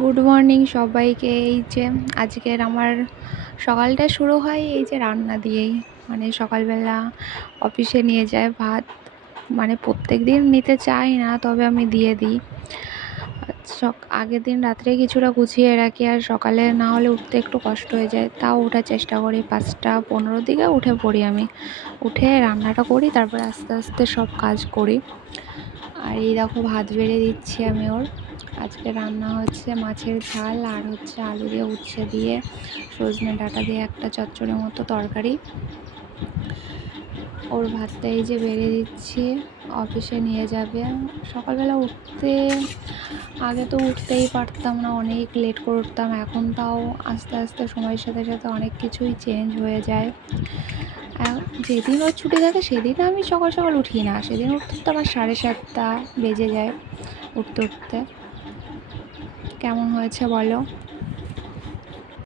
Good morning সবাইকে। এই যে আজকের আমার সকালটা শুরু হয় এই যে রান্না দিয়েই। মানে সকালবেলা অফিসে নিয়ে যায় ভাত, মানে প্রত্যেক দিন নিতে চাই না, তবে আমি দিয়ে দিই। আগের দিন রাত্রে কিছুটা গুছিয়ে রাখি, আর সকালে না হলে উঠতে একটু কষ্ট হয়ে যায়, তাও ওঠার চেষ্টা করি। 5:15 দিকে উঠে পড়ি আমি। উঠে রান্নাটা করি, তারপরে আস্তে আস্তে সব কাজ করি। আর এই দেখো ভাত বেড়ে দিচ্ছি আমি ওর। আজকে রান্না হচ্ছে মাছের ঝাল, আর হচ্ছে আলু দিয়ে উচ্ছে দিয়ে সজনে ডাঁটা দিয়ে একটা চচ্চড়ি মতো তরকারি। ওর ভাতটা এই যে বেড়ে দিচ্ছি, অফিসে নিয়ে যাবে। সকালবেলা আগে তো উঠতেই পারতাম না, অনেক লেট করে উঠতাম। এখন তাও আস্তে আস্তে সময়ের সাথে সাথে অনেক কিছুই চেঞ্জ হয়ে যায়। যেদিন ওর ছুটি থাকে সেদিন আমি সকাল সকাল উঠি না, সেদিন উঠতে উঠতে আমার 7:30 বেজে যায় উঠতে উঠতে। কেমন হয়েছে বলো?